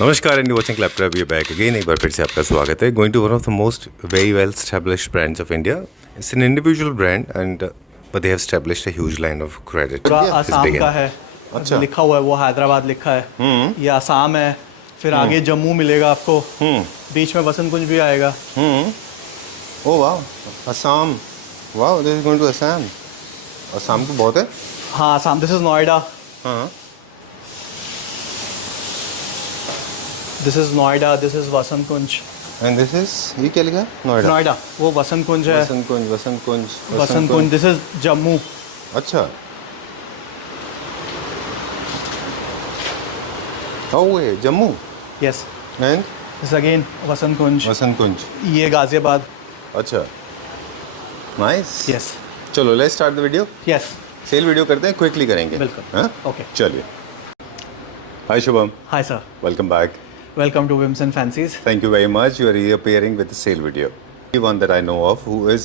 नमस्कार and watching Claptop we back again. एक बार फिर से आपका स्वागत है। Going to one of the most very well established brands of India. It's an individual brand and but they have established a huge line of credit. पूरा आसाम का है। अच्छा। लिखा हुआ है वो हैदराबाद लिखा है। ये आसाम है, फिर आगे जम्मू मिलेगा आपको। बीच में वसंत कुंज भी आएगा। Oh wow, Assam. Wow, this is going to Assam. Assam तो बहुत है। हाँ, आसाम। This is Noida. हाँ। This is Noida, this is Vasant Kunj. And this is, ये क्या लिखा है? नोएडा। नोएडा वो वसंत कुंज है। वसंत कुंज, वसंत कुंज, वसंत कुंज। This is Jammu. अच्छा। ओह, ये Jammu. Yes. And this again Vasant Kunj. Vasant Kunj. ये गाजियाबाद। अच्छा, नाइस। यस। चलो let's start the video. Yes. Sale video करते हैं, क्विकली करेंगे। बिल्कुल। हाँ? ओके। चलिए। Hi Shubham. Hi sir. Welcome back. Welcome to whims and fancies. Thank you very much. You are reappearing with a sale video. One that I know of who is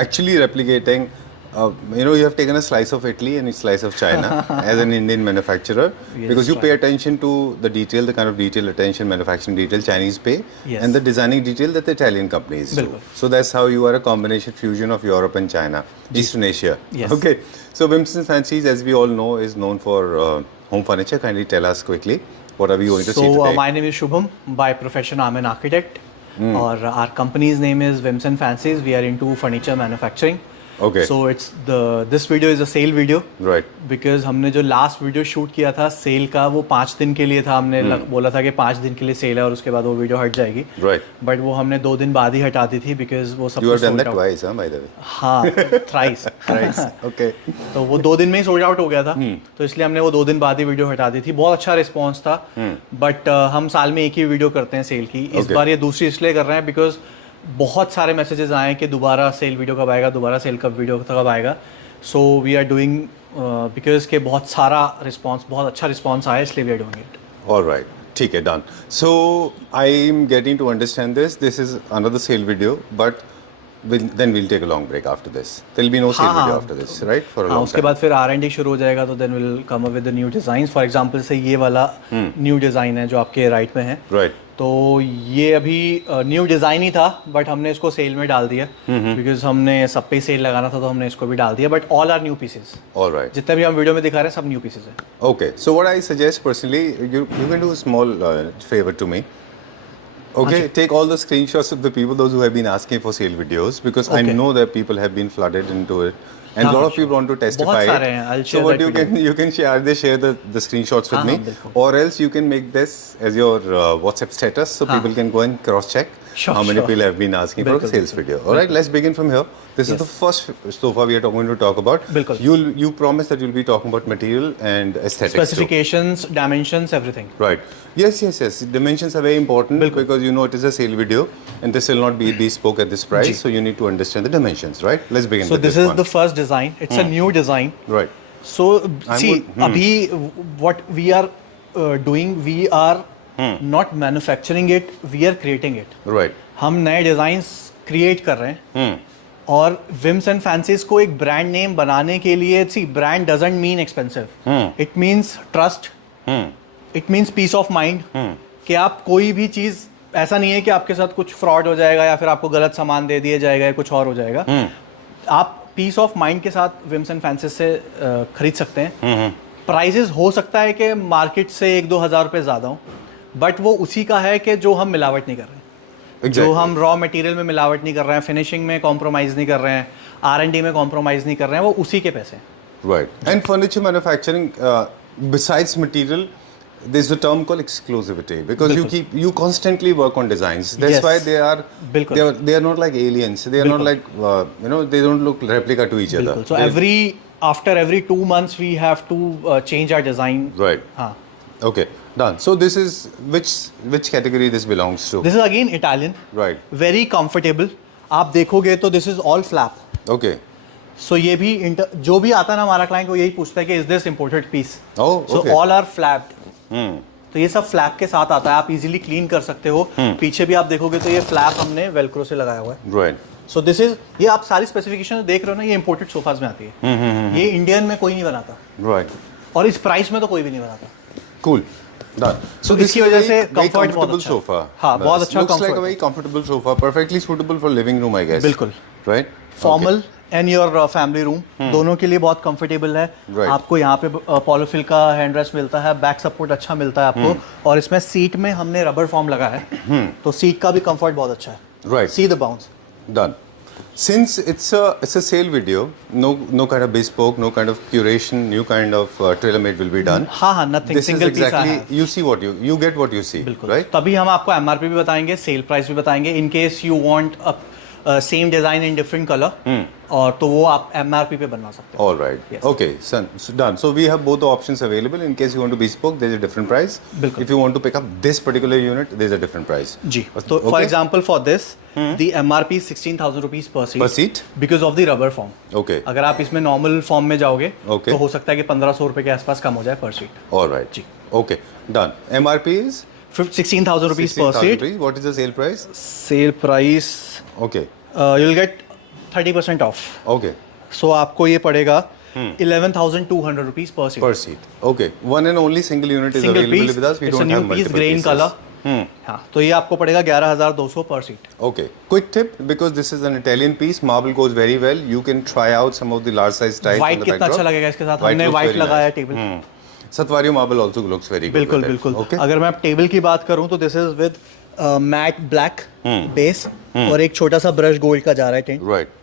actually replicating, you have taken a slice of Italy and a slice of China as an Indian manufacturer, Yes, because you pay right. attention to the detail, the kind of detail attention, manufacturing detail Chinese pay, Yes. and the designing detail that the Italian companies do. Bilkul. So that's how you are a combination fusion of Europe and China, Eastern Asia. Yes. Okay. So Wims and Fancies, as we all know, is known for home furniture. Kindly tell us quickly. What are we going to see today? My name is Shubham. By profession, I'm an architect. Or our company's name is Wims and Fancies. We are into furniture manufacturing. Okay. So this video is a sale video. Right. Because हमने जो last video shoot किया था cell का, वो 5 दिन के लिए था। हमने बोला था कि 5 दिन के लिए सेल है और उसके बाद वो वीडियो हट जाएगी। Right. बट वो हमने 2 दिन बाद ही हटा दी थी बिकॉज वो सब You have done that twice, huh, by the way? हाँ, थ्राइस। Thrice. Okay. तो वो 2 दिन में ही सोल्ड आउट हो गया था। तो इसलिए हमने वो 2 दिन बाद ही वीडियो हटा दी थी। बहुत अच्छा रिस्पॉन्स था। बट हम साल में एक ही वीडियो करते हैं सेल की। इस बार ये दूसरी इसलिए कर रहे हैं बिकॉज बहुत सारे मैसेजेस आए कि दोबारा सेल वीडियो कब आएगा, दोबारा सेल कब वीडियो कब आएगा। So we are doing because के बहुत सारा रिस्पॉन्स, बहुत अच्छा रिस्पॉन्स आया, इसलिए we are doing it. All right. ठीक है, done. So I'm getting to understand this. This is another sale video, but then we'll take a long break after this. There'll be no sale video after this, right? For a long उसके time. बाद फिर R&D शुरू हो जाएगा, तो then will come up with the new design. For example से ये वाला न्यू डिजाइन है जो आपके राइट में है। Right. तो ये अभी न्यू डिज़ाइन ही था, बट हमने इसको सेल में डाल दिया बिकॉज हमने सब पे सेल लगाना था, तो हमने इसको भी डाल दिया। But all are new pieces. All right. जितने भी हम वीडियो में दिखा रहे हैं सब न्यू पीसेस है। Okay. So what I suggest personally, you can do a small favor to me. Okay, take all the screenshots of the people, those who have been asking for sale videos, because I Okay. know that people have been flooded into it, and a lot of people want to testify बहुत सारे it. हैं, I'll So share what that you can share the screenshots with हाँ, me, हाँ, बिल्कुल। or else you can make this as your WhatsApp status, so people can go and cross check Sure, how many sure. people have been asking for a बिल्कुल, sales video. All right, let's begin from here. This is the first sofa we are going to talk about. बिल्कुल। You promise that you'll be talking about material and aesthetics too. Specifications, dimensions, everything. Right. Yes. Dimensions are very important because you know it is a sale video and this will not be bespoke at this price. So you need to understand the dimensions, right? Let's begin So with this this is one. the first design. It's a new design. Right. So see, अभी what we are doing, we are not manufacturing it, we are creating it. Right. हम नए designs create कर रहे हैं। और whims and fancies को एक brand name बनाने के लिए, see, brand doesn't mean expensive, it means trust, it means peace of mind. कि आप कोई भी चीज़, ऐसा नहीं है कि आपके साथ कुछ फ्रॉड हो जाएगा या फिर आपको गलत सामान दे दिया जाएगा या कुछ और हो जाएगा। आप पीस ऑफ माइंड के साथ विम्स एंड फैंसीज से खरीद सकते हैं। प्राइजेस हो सकता है कि मार्केट से 1-2 हज़ार रुपये ज़्यादा हो, बट वो उसी का है कि जो हम मिलावट नहीं कर रहे हैं। Exactly. जो हम रॉ मटेरियल में मिलावट नहीं कर रहे हैं, फिनिशिंग में कॉम्प्रोमाइज़ नहीं कर रहे हैं, R&D में कॉम्प्रोमाइज़ नहीं कर रहे हैं, वो उसी के पैसे हैं। Right. And furniture manufacturing, besides material, there's a term called exclusivity because you constantly work on designs. That's Yes. why बिल्कुल। they are not like aliens. They are not like they don't look replica to each other. So after every 2 months we have to change our design. Right. हाँ. Okay. Done. So this is which category this belongs to? This is again Italian. Right. Very comfortable. आप देखोगे तो this is all flap. Okay. So ये भी जो भी आता है ना हमारा क्लाइंट, वो यही पूछता है कि is this imported piece? Oh, So okay. all are flapped. तो ये सब फ्लैप के साथ आता है, आप इजीली क्लीन कर सकते हो। पीछे भी आप देखोगे तो ये फ्लैप हमने वेलक्रो से लगाया हुआ है। Right. सो दिस इज, ये आप सारी स्पेसिफिकेशन देख रहे हो ना, ये इंपोर्टेड सोफाज में आती है। ये इंडियन में कोई नहीं बनाता। Right. और इस प्राइस में तो कोई भी नहीं बनाता। Cool. Done. So this इसकी is a वजह very, से very comfort बहुत comfortable अच्छा है। sofa. हाँ, बहुत अच्छा Looks like comfort a very comfortable sofa, perfectly suitable for living room, I guess. बिल्कुल। Right? Formal and your family room दोनों के लिए बहुत कंफर्टेबल है। Right. आपको यहाँ पे पॉलोफिल का हैंड रेस्ट मिलता है, बैक सपोर्ट अच्छा मिलता है आपको, और इसमें सीट में हमने रबर फॉर्म लगा है, तो सीट का भी कंफर्ट बहुत अच्छा है। Right. See the bounce. Done. Since it's a sale video, no kind of bespoke, no kind of curation, new kind of tailor-made will be done. हाँ, nothing, This is single piece exactly है। you see what you get what you see, बिल्कुल, right? तभी हम आपको MRP भी बताएंगे, sale price भी बताएंगे, in case you want same design in different colour, और तो वो आप एमआरपी पे बनवा सकते हो। All right. Yes. Okay, son, so done. So we have both the options available. In case you want to bespoke, there's a different price. बिल्कुल। If you want to pick up this particular unit, there's a different price. जी, तो for example for this the MRP 16,000 rupees पर Per seat? Because of the rubber form. Okay. अगर आप इसमें normal form में जाओगे Okay. तो हो सकता है कि 1,500 रुपए के आसपास कम हो जाए पर सीट। All right. जी। Okay, done. MRP is 16,000 rupees पर 16,000 seat. rupees. What is the sale price? Sale price Okay. You will get 30% off, Okay. So आपको ये पड़ेगा 11,200 रुपीज पर seat. Per seat. Okay. One and only single unit is single available piece, with us. We it's a don't new have piece, multiple grey in pieces. Colour. हाँ, तो ये आपको पड़ेगा 11,200 पर seat. Okay. Quick tip, because this is an Italian piece, marble goes very well. You can try out some of the large size tiles on white the कितना backdrop. अच्छा लगेगा इसके साथ, White हमने looks व्हाइट very लगाया nice. Table. Satvario marble also looks very good. बिल्कुल with it. बिल्कुल। Okay. अगर मैं टेबल की बात करूं तो this is with matte black base, और एक छोटा सा ब्रश गोल्ड का जा रहा है tent. Right.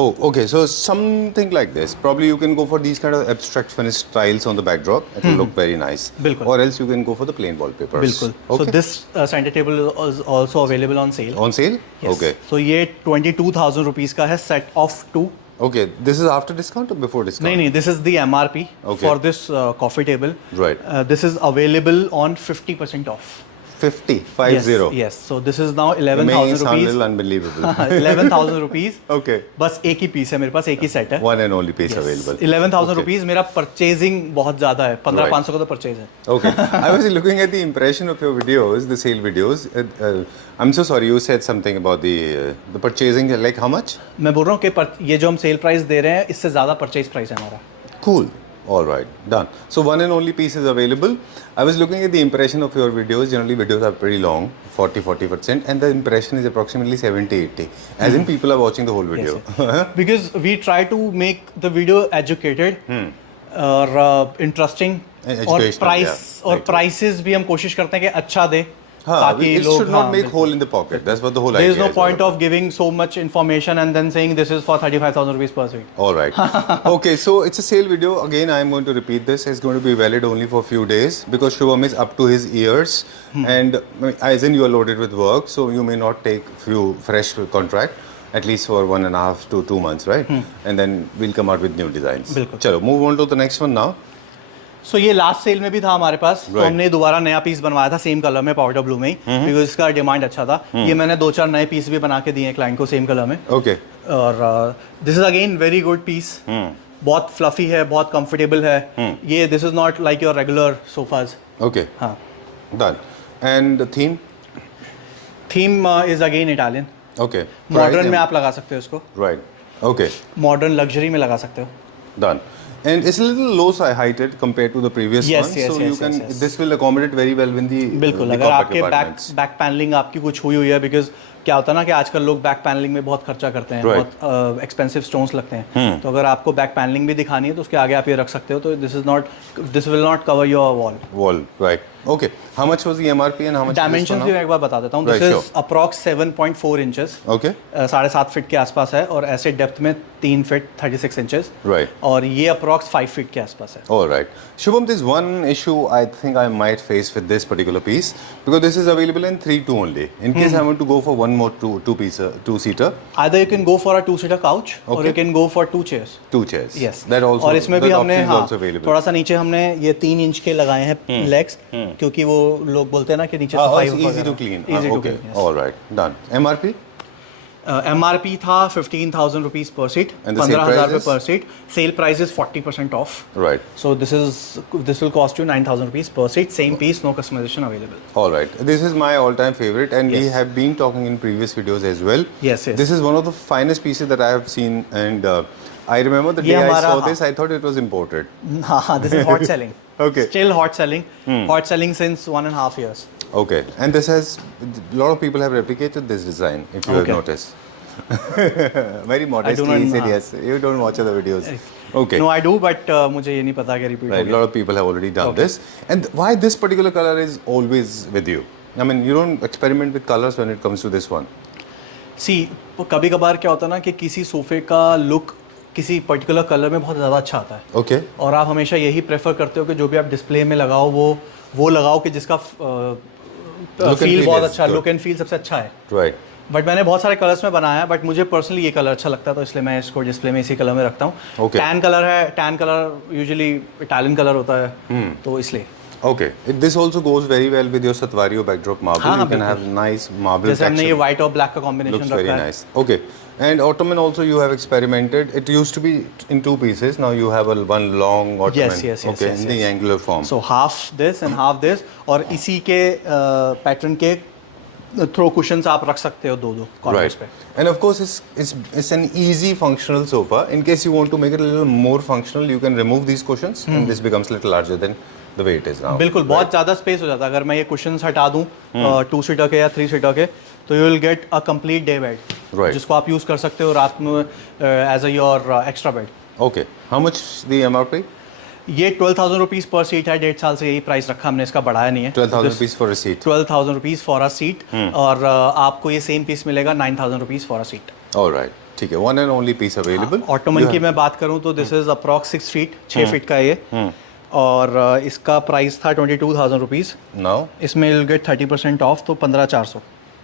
Oh, okay. So something like this. Probably you can go for these kind of abstract finished tiles on the backdrop. It will look very nice. बिल्कुल। Or else you can go for the plain wallpapers. बिल्कुल। Okay. So this centre table is also available on sale. On sale? Okay. सो ये 22,000 rupees का है, set of 2। Okay. This is after discount or before discount? नहीं, this is the MRP Okay. For this coffee table. Right. This is available on 50% of. 50. 50. Yes. So this is now May 11,000 sound a rupees. little unbelievable. 11,000 rupees. Okay. बस एक ही piece है मेरे पास, एक ही set है। One and only piece available. 11,000 rupees. मेरा purchasing बहुत ज्यादा है, 15,500 का तो परचेज है। Okay. I was looking at the impression of your videos, the sale videos. I'm so sorry. You said something about the purchasing. Like how much? मैं बोल रहा हूँ कि ये जो हम सेल प्राइस दे रहे हैं, इससे ज़्यादा परचेज प्राइस है हमारा। Cool. All right. Done. So one and only piece is available. I was looking at the impression of your videos. Generally, videos are pretty long, 40%, and the impression is approximately 70-80. As in, people are watching the whole video. Because we try to make the video educated और interesting, और Educational, price yeah. और Right. Prices भी हम कोशिश करते हैं कि अच्छा दे, हाँ, ताकि it लोग should not make hole in the pocket. That's what the whole there idea is no is all point about. of giving so much information and then saying this is for 35,000 rupees per seat. All right. Okay, so it's a sale video. Again, I am going to repeat this. It's going to be valid only for a few days because Shubham is up to his ears, and as in you are loaded with work, so you may not take few fresh contract. At least for 1.5 to 2 months, right? And then we'll come out with new designs. बिल्कुल। चलो, move on to the next one now. सो ये last cell में भी था हमारे पास, तो Right. हमने दोबारा नया पीस बनवाया था सेम कलर में, पाउडर ब्लू में ही, बिकॉज इसका डिमांड अच्छा था। ये मैंने 2-4 नए पीस भी बना के दिए हैं क्लाइंट को सेम कलर में। Okay. और this is again very good piece, बहुत फ्लफी है, बहुत कंफर्टेबल है। ये this is not like your regular sofas. Okay. हाँ, Done. And the theme? Theme is again Italian. Okay. Modern Price में and- आप लगा सकते हो इसको, Right. Okay. मॉडर्न लग्जरी में लगा सकते हो। Done. And it's a little low heighted compared to the previous Yes, one. yes, So yes, you can yes. this will accommodate very well in the बिल्कुल। the अगर corporate आपके back departments. Back panelling आपकी कुछ हुई हुई है, because क्या होता है ना कि आजकल लोग बैक पैनलिंग में बहुत खर्चा करते हैं, Right. बहुत एक्सपेंसिव स्टोन्स लगते हैं, तो अगर आपको बैक पैनलिंग भी दिखानी है तो उसके आगे आप ये रख सकते हो, तो this will not cover your wall. Wall. Right. Okay. How much was the MRP and how much? Dimension भी मैं एक बार बता देता हूँ। Right, this is sure. Approx 7.4 inches, Okay. 7.5 feet के आसपास है, और ऐसे डेप्थ में 3 फीट 36 इंचेस, Right. और ये अप्रॉक्स 5 फीट के आसपास है। All right. Shubham, there's one issue I think I might face with this particular piece because this is available in 3-2 only. In case I want to go for one more two-seater, Either you can go for a 2-seater couch or Okay. you can go for 2 chairs। 2 chairs. Yes. That also. और इसमें भी that हमने option is हाँ, also available. थोड़ा सा नीचे हमने ये 3 इंच के लगाए हैं लेग्स, क्योंकि वो लोग बोलते हैं ना कि नीचे Oh, सफाई it's easy to clean. Easy to Okay. clean, yes. All right. Done. MRP? MRP था 15,000 रुपीज पर seat, And the sale 15,000 price is? पर seat. Sale price is 40% off, Right. So this will cost you 9,000 rupees पर seat, same piece, no customisation available. All right. This is my all-time favorite, and we Yes. have been talking in previous videos as well. Yes, yes. This is one of the finest pieces that I have seen, and I remember the ये day I हमारा, saw हाँ। this, I thought it was imported. हाँ, this is hot selling. Okay. Still hot selling. Hot selling since 1.5 years. Okay, and this has a lot of people have replicated this design. If you have Okay. noticed, very I do modestly not he said know. yes. You don't watch other videos. Okay. No, I do, but मुझे ये नहीं पता कि repeat हो Right, a गया. lot of people have already done this. And why this particular color is always with you? I mean, you don't experiment with colors when it comes to this one. सी कभी कभार क्या होता है ना कि किसी सोफे का लुक किसी पर्टिकुलर कलर में बहुत ज़्यादा अच्छा आता है Okay. और आप हमेशा यही प्रेफर करते हो कि जो भी आप डिस्प्ले में लगाओ वो लगाओ कि जिसका and फील feel बहुत is अच्छा good. लुक एंड फील सबसे अच्छा है. Right. बट मैंने बहुत सारे कलर्स में बनाया है बट मुझे पर्सनली ये कलर अच्छा लगता है तो इसलिए मैं इसको डिस्प्ले में इसी कलर में रखता हूँ. Okay. टैन कलर है, tan colour usually Italian colour होता है तो इसलिए. Okay. This also goes very well with your Satvario backdrop marble. हाँ, You can बिल्कुल. have nice marble जैसे हमने ये texture. व्हाइट और ब्लैक का Looks कॉम्बिनेशन very रखा है. nice. Okay. And Ottoman also you have experimented. It used to be in two pieces. Now you have one long Ottoman. yes, Okay, yes, in the yes. angular form. So half this and half this और इसी के pattern के throw cushions आप रख सकते हो दो corners Right. पे. And of course, it's an easy functional sofa. In case you want to make it a little more functional, you can remove these cushions, and this becomes a little larger than the way it is now. बिल्कुल बहुत ज़्यादा space हो जाता है अगर मैं ये cushions हटा दूँ 2 सीटर के या 3 सीटर के तो you will get a complete day bed Right. जिसको आप यूज़ कर सकते हो रात में as a your extra bed. Okay. How much the MRP? ये 12,000 रुपीज़ पर सीट है. 1.5 साल से यही प्राइस रखा हमने, इसका बढ़ाया नहीं है. 12,000 rupees for a seat. 12,000 rupees for a seat और आपको ये सेम पीस मिलेगा 9,000 rupees for a seat. All right. ठीक है. One and only piece available. Ottoman की मैं बात करूँ तो this is approx 6 feet 6 feet का ये और इसका प्राइस था 22,000 रुपीज़. Now. इसमें विल गेट 30% ऑफ तो 15,400.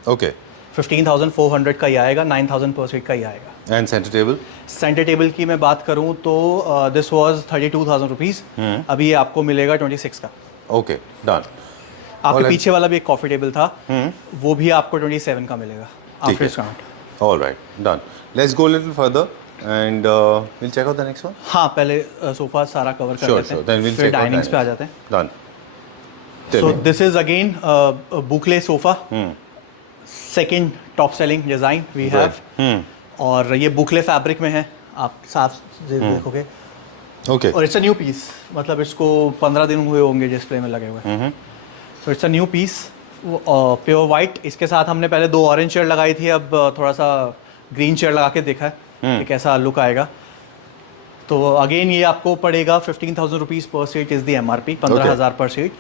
Okay. 15,400 का ही आएगा. 9,000 पर सीट का ही आएगा. And center table. Centre table की मैं बात करूँ तो दिस वाज 32,000 रुपीज़. अभी ये आपको मिलेगा 26 का. Okay. Done. आपके Alright. पीछे वाला भी एक कॉफ़ी टेबल था वो भी आपको 27 का मिलेगा आफ्टर है. Discount. All right. Done. Let's go a little further and we'll check out the next one. हाँ पहले सोफा सारा कवर कर Sure, लेते sure. Then हैं we'll फिर check out डाइनिंग्स पे आ dinings. जाते हैं. Done. Tell so me. This is again boucle sofa. Second top selling design we have और ये बुकले फैब्रिक में है. आप साफ से देखोगे Okay. और इट्स अ न्यू पीस. मतलब इसको 15 दिन हुए होंगे डिस्प्ले में लगे हुए. So it's a new piece pure white. इसके साथ हमने पहले 2 ऑरेंज चेयर लगाई थी. अब थोड़ा सा ग्रीन चेयर लगा के देखा है कि कैसा लुक आएगा. तो अगेन ये आपको पड़ेगा 15,000 रुपीज़ पर सीट इज़ द MRP. 15,000 पर सीट.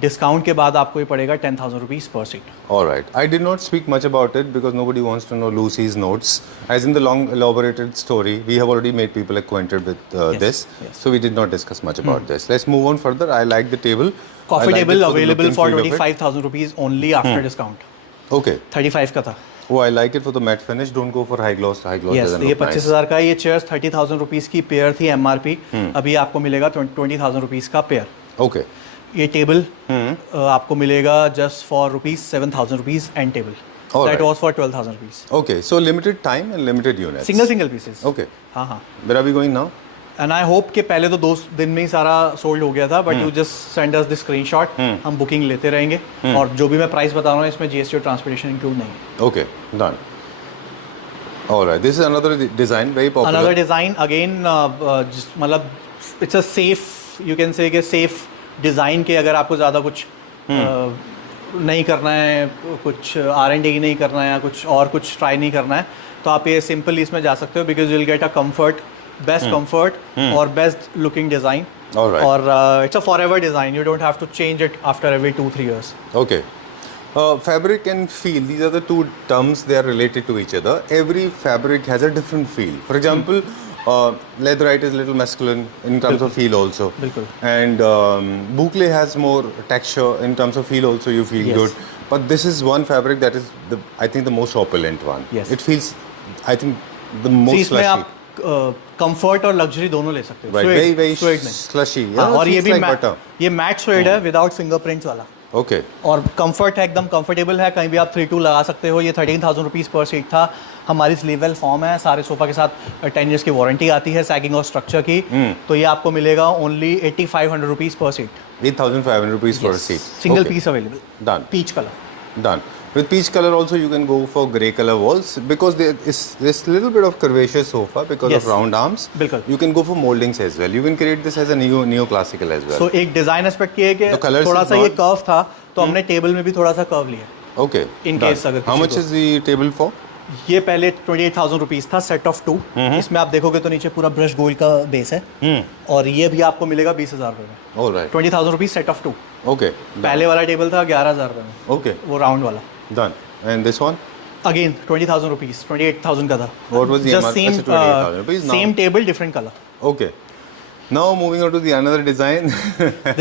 डिस्काउंट के बाद आपको ये पड़ेगा 10,000 रुपीज़ पर seat. All right. I did not speak much about it because nobody wants to know Lucy's notes. As in the long elaborated story, we have already made people acquainted with this. yes. So we did not discuss much about this. Let's move on further. I like the table. I coffee like table it for the look available and for feel of it. 25,000 rupees only after discount. Okay. 35 का था. Oh, I like it for the matte finish. Don't go for high gloss. High gloss yes doesn't ये look nice. 25,000 का. ये chairs 30,000 rupees की pair थी MRP. अभी आपको मिलेगा 20,000 रुपीज़ का पेयर. Okay. ये टेबल आपको मिलेगा just for rupees 7,000 rupees and table. Alright. That was for 12,000 rupees. Okay. So limited time and limited units. Single pieces. Okay. हाँ हाँ. Where are we going now? And I hope कि पहले तो 2 दिन में ही सारा सोल्ड हो गया था but you just send us the screenshot. हम बुकिंग लेते रहेंगे और जो भी मैं प्राइस बता रहा हूँ इसमें GST और ट्रांसपोर्टेशन इंक्लूड नहीं है. Okay. Done. All right. This is another design, very popular. Another design again मतलब it's a safe you can say कि सेफ डिज़ाइन के अगर आपको ज़्यादा कुछ नहीं करना है, कुछ R&D नहीं करना है या कुछ ट्राई नहीं करना है तो आप ये सिंपल इसमें जा सकते हो because you will get a comfort, best comfort और best looking design. All right. और it's a forever design. You don't have to change it after every 2-3 years. Okay. Fabric and feel, these are the two terms, they are related to each other. Every fabric has a different feel. For example, leatherite is a little masculine in terms of feel also. Bilkul. And boucle has more texture in terms of feel also, you feel Yes. good. But this is one fabric that is, I think, the most opulent one. Yes. It feels, I think, the So most इसमें slushy. आप comfort और luxury दोनों ले सकते हो. Right, Suede, very, very suede में. slushy. हाँ, Yeah, और it ये feels भी like butter. ये मैट स्वेड है विदाउट फिंगरप्रिंट्स वाला. Okay. और कंफर्ट है, एकदम कंफर्टेबल है. कहीं भी आप 3-2 लगा सकते हो. ये 13,000 रुपीज़ पर सीट था. हमारी स्लीववेल फॉर्म है. सारे सोफा के साथ 10 years की वारंटी आती है सैगिंग और स्ट्रक्चर की. तो ये आपको मिलेगा ओनली 8,500 रुपीज़ पर seat. 8,500 rupees for a seat. Single Okay. Piece available. Done. Peach colour. Done. With peach color also you can go for grey color walls because there is this little bit of curvaceous sofa because Yes. of round arms. बिल्कुल. You can go for moldings as well. You can create this as a neo-classical as well. So एक design aspect ये है The कि colours थोड़ा is सा ये not- curve था तो हमने टेबल में भी थोड़ा सा कर्व लिया. Okay. In done. case अगर How किसी much को- is the table for? ये पहले 28,000 रुपीज़ था सेट ऑफ 2. इसमें आप देखोगे तो नीचे पूरा ब्रश गोल्ड का बेस है और ये भी आपको मिलेगा 20,000 रुपये में. All right. 20,000 rupees set of 2. Okay. पहले वाला टेबल था 11,000 रुपये में, Okay. वो राउंड वाला. Done. And this one? Again 20,000 rupees, 28,000 का था. What was the Just MRP? same, 28,000 rupees now. same table, different color. Okay. Now moving on to the another design.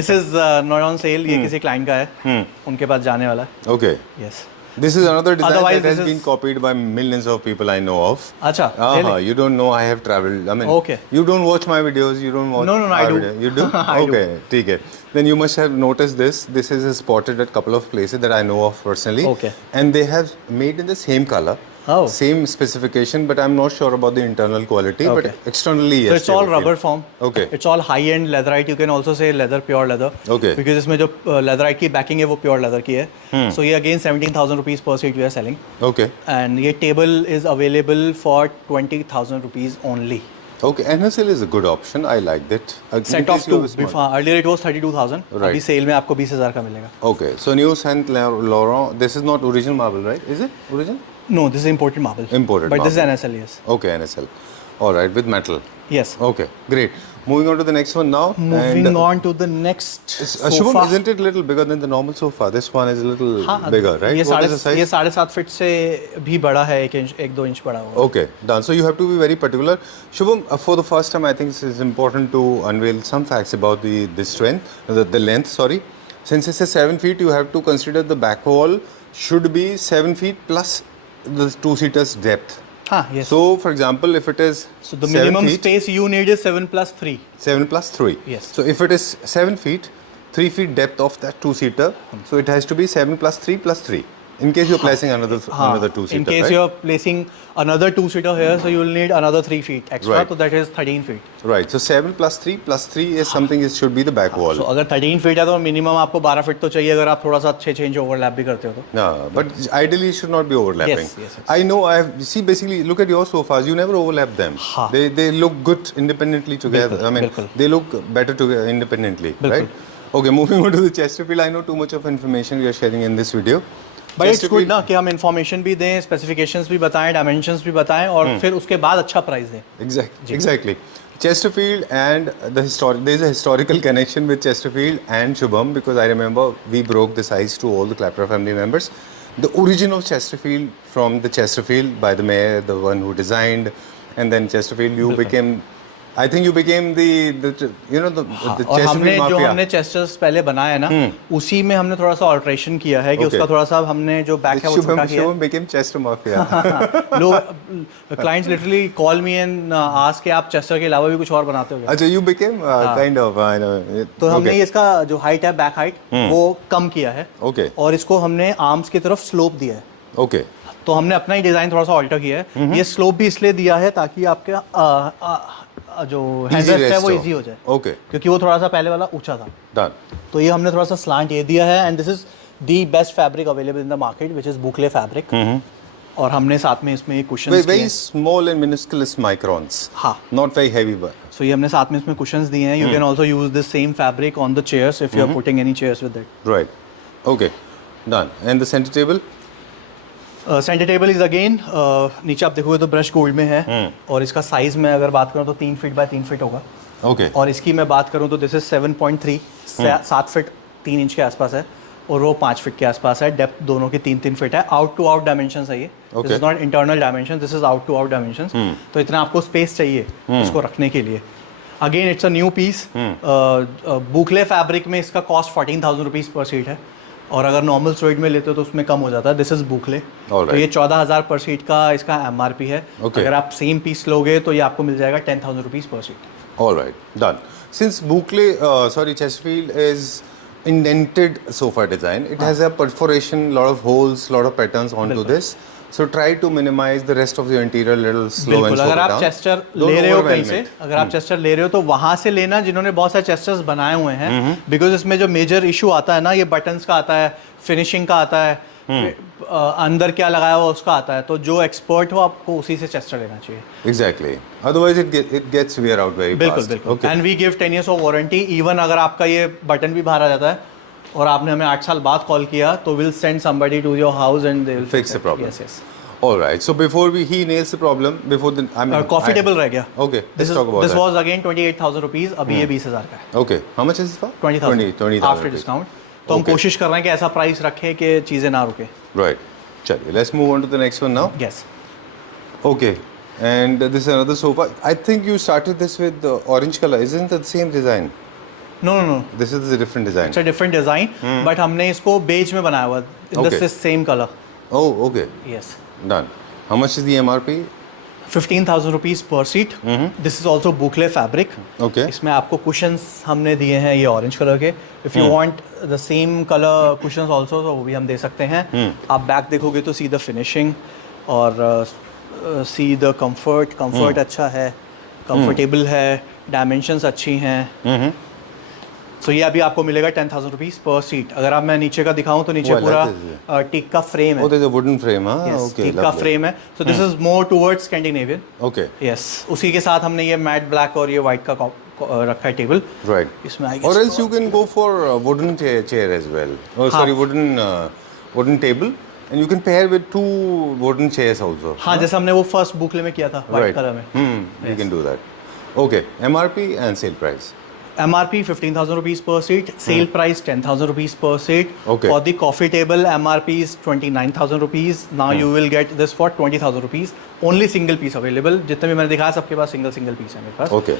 This is not on sale. ये किसी client का है, उनके पास जाने वाला है. Okay. Yes. This is another design Otherwise, that has this is- been copied by millions of people I know of. अच्छा. Uh-huh. really? You don't know I have traveled. I mean, Okay. You don't watch my videos. You don't watch. No, I our do. video. You do? I do. Okay, ठीक है. Then you must have noticed this. This is spotted at a couple of places that I know of personally. Okay. And they have made in the same color. Oh. Same specification, but I'm not sure about the internal quality. Okay. But externally, yes. So it's they all were rubber clean. form. Okay. It's all high end leatherite. You can also say leather, pure leather. Okay. Because इसमें जो leatherite की backing है वो pure leather की है. So ये again 17,000 rupees per seat we are selling. Okay. And ये table is available for 20,000 rupees only. Okay. NSL is a good option. I liked it. In Set of case you 2. have a small- Before, earlier it was 32,000. Right. अभी cell में आपको 20,000 का मिलेगा. Okay. So new Saint Laurent. This is not original marble, right? Is it original? No, this is imported marble. Imported But this is marble. NSL, yes. Okay, NSL. All right, with metal. Yes. Okay, great. Moving on to the next one now. Moving and, on to the next Shubham, sofa. isn't it a little bigger than the normal sofa? This one is a little हाँ, bigger, right? ये What is the size? 7.5 feet से भी बड़ा है, 1-2 inch बड़ा होगा. Okay, done. So you have to be very particular. Shubham, for the first time, I think it is important to unveil some facts about the strength, the length. Sorry, since it's a 7 feet, you have to consider the back wall should be 7 feet plus the two-seaters depth. हाँ, yes. So, for example, if it is So the 7 minimum feet, space you need is 7 plus 3. 7 plus 3. Yes. So if it is 7 feet, 3 feet depth of that two-seater, so it has to be 7 plus 3 plus 3. In case you're placing another two-seater, In case right? you're placing another two-seater here, so you'll need another 3 feet extra. Right. So that is 13 feet. Right. So 7 plus 3 is something. It should be the back wall. So अगर 13 feet है तो minimum आपको 12 feet तो चाहिए अगर आप थोड़ा सा 6 इंच overlap भी करते हो तो. No, but ideally it should not be overlapping. Yes. I know. See, basically, look at your sofas. You never overlap them. हाँ. They look good independently together. बिल्कुल, I mean, बिल्कुल. they look better together independently, बिल्कुल. right? Okay, moving on to the Chesterfield. I know too much of information we are sharing in this video. But it's good Chesterfield- ना कि हम information भी दें, specifications भी बताएं, dimensions भी बताएं और फिर उसके बाद अच्छा प्राइस दें. Exactly. Chesterfield and the there's a historical connection with Chesterfield and Shubham because I remember we broke this ice to all the Clapper family members. The origin of Chesterfield from the Chesterfield by the mayor, the one who designed, and then Chesterfield you became. I think you became the the और हमने Chesterfield जो mafia. हमने Chester's पहले बनाया ना उसी में हमने थोड़ा सा ऑल्ट्रेशन किया है कि Okay. उसका थोड़ा सा हमने जो बैक है वो छोटा किया Shubham became Chester mafia. है. लोग clients literally call me and ask कि आप चेस्टर के अलावा भी कुछ और बनाते हो क्या? अच्छा, you became kind of. I know. तो हमने Okay. इसका जो हाइट है बैक हाइट वो कम किया है Okay. और इसको हमने आर्म्स की तरफ स्लोप दिया है. Okay. तो हमने अपना ही डिजाइन थोड़ा सा ऑल्टर किया है. ये स्लोप भी इसलिए दिया है ताकि आपके जो Easy हैंडरेस्ट है rest वो हो. इजी हो जाए Okay. क्योंकि वो थोड़ा सा पहले वाला ऊंचा था. Done. तो ये हमने थोड़ा सा स्लांट ये दिया है and this is the best fabric available in the market which is boucle fabric. और हमने साथ में इसमें cushions Very small and minuscule microns. हाँ. Not very heavy, but. So ये हमने साथ में इसमें कुशंस दिए हैं. You can also use this same fabric on the chairs if you are putting any chairs with that. Right. Okay. Done. And the center table? Centre table is again नीचे आप देखोगे तो ब्रश गोल्ड में है और इसका size में अगर बात करूँ तो 3 फीट बाय 3 फीट होगा. Okay. और इसकी मैं बात करूँ तो दिस इज 7.3 7 फीट 3 इंच के आसपास है और वो 5 फीट के आसपास है. डेप्थ दोनों की 3-3 फीट है. आउट टू आउट डायमेंशन है ये. This is not internal dimension, this is out to out dimension. तो इतना आपको स्पेस चाहिए इसको रखने के लिए. Again it's a new piece. Boucle fabric में इसका कॉस्ट 14,000 रुपीज़ पर सीट है और अगर नॉर्मल स्वेड में लेते हो तो उसमें कम हो जाता है. This is boucle. Alright. तो ये 14,000 पर सीट का इसका MRP है. Okay. अगर आप सेम पीस लोगे तो ये आपको मिल जाएगा 10,000 रुपीज़ पर seat. All right. Done. Since Chesterfield is indented sofa design, it has a perforation, lot of holes, lot of patterns onto this. So try to minimize the rest of the interior little slow and बिल्कुल. slow अगर आप down. Chester Don't ले रहे हो overwhelm कहीं से, it. अगर आप चेस्टर ले रहे हो तो वहां से लेना जिन्होंने बहुत सारे चेस्टर्स बनाए हुए हैं. बिकॉज इसमें जो मेजर इशू आता है ना ये बटन्स का आता है, फिनिशिंग का आता है, अंदर क्या लगाया हुआ उसका आता है, तो जो एक्सपर्ट हो आपको उसी से चेस्टर लेना चाहिए। Exactly. Otherwise, it gets wear out very बिल्कुल fast. बिल्कुल। Okay. And we give 10 years of warranty. Even अगर आपका ये बटन भी बाहर आ जाता है और आपने हमें 8 साल बाद कॉल किया, तो will send somebody to your house and they will Fix the problem. Yes yes. All right. So before he nails the problem, before the coffee table रह गया। Okay. Let's talk about this that. Was again 28,000 rupees, अभी ये 20,000 का है। Okay. How much is it for? 20,000 after discount. तो हम Okay. कोशिश कर रहे हैं कि ऐसा प्राइस रखें कि चीज़ें ना रुके। Right. चलिए. Let's move on to the next one now. Yes. Okay. And this is another sofa. I think you started this with the orange color. Isn't it the same design? No no no, This is a different design. It's a different design, but हमने इसको beige में बनाया हुआ, in Okay. The same colour. Oh, okay. Yes. Done. How much is the MRP? 15,000 rupees पर seat. This is also boucle fabric. Okay. इसमें आपको cushions हमने दिए हैं ये ऑरेंज कलर के। If you want the same colour cushions also, तो वो भी हम दे सकते हैं। आप बैक देखोगे तो सी द फिनिशिंग और सी द कंफर्ट अच्छा है, कंफर्टेबल है, डायमेंशंस अच्छी हैं। सो ये अभी आपको मिलेगा 10,000 रुपीज पर सीट। अगर आप मैं नीचे का दिखाऊं तो नीचे Oh, I like पूरा टीक का फ्रेम है। Oh, there's a wooden frame, huh? Yes, Okay. Teak का Lovely. फ्रेम है। So this is more towards Scandinavian. Okay. Yes, उसी के साथ हमने ये मैट ब्लैक और ये वाइट का रखा है टेबल। Right. इसमें आई Or else you can go for a wooden chair as well. Oh, sorry, wooden table, and you can pair with 2 wooden chairs also. हाँ, जैसे हमने वो फर्स्ट बुकले में किया था वाइट Right. कलर में। You can do that. Okay. MRP and sale price. MRP 15,000 rupees per seat, sale price 10,000 rupees per seat. Okay. For the coffee table, MRP is 29,000 rupees. Now you will get this for 20,000 rupees. Only single piece available. जितने भी मैंने दिखाया सबके पास single piece है मेरे पास। Okay.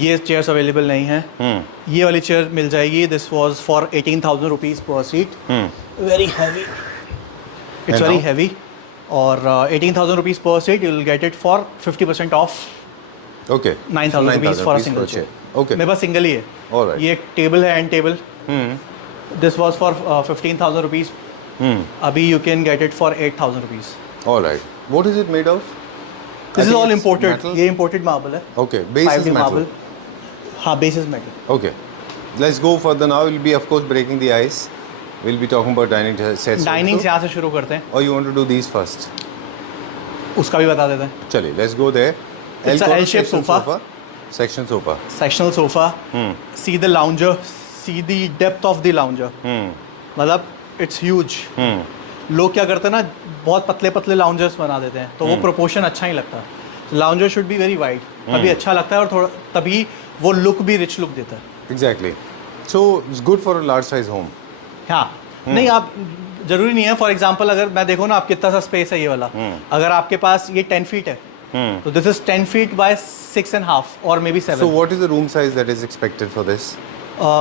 ये chairs available नहीं है। ये वाली चेयर मिल जाएगी। This was for 18,000 rupees per seat. Very heavy. It's And very now? heavy. और 18,000 rupees per seat, you will get it for 50% off. Okay. 9,000 rupees for a single per chair. Okay. मेरे पास single ही है। Alright. ये एक table है, and table. This was for 15,000 rupees. अभी you can get it for 8,000 rupees. All right. What is it made of? This is think all it's imported. metal? ये imported marble है। Okay. Base is 5D metal. Marble. हाँ, base is metal. Okay. Let's go further now. We'll be, of course, breaking the ice. We'll be talking about dining sets. Dining also. यहाँ से शुरू करते हैं, Or you want to do these first? उसका भी बता देते हैं। Chaliye, let's go there. It's a corner L-shaped section sofa. Section sofa. Sectional sofa. See the lounger, see the depth of the lounger. मतलब इट्स ह्यूज। लोग क्या करते हैं ना, बहुत पतले पतले लाउंजर्स बना देते हैं, तो वो प्रोपोर्शन अच्छा ही लगता है। Lounger should be very wide, तभी अच्छा लगता है और थोड़ा तभी वो लुक भी रिच लुक देता है। Exactly. So it's good for a large size home. हाँ, नहीं आप जरूरी नहीं है। फॉर एग्जांपल अगर मैं देखो ना, आप कितना सा स्पेस है ये वाला, अगर आपके पास ये 10 फीट है, तो दिस इज 10 फीट बाय 6.5 और may be 7। So what is the room size that is expected for this?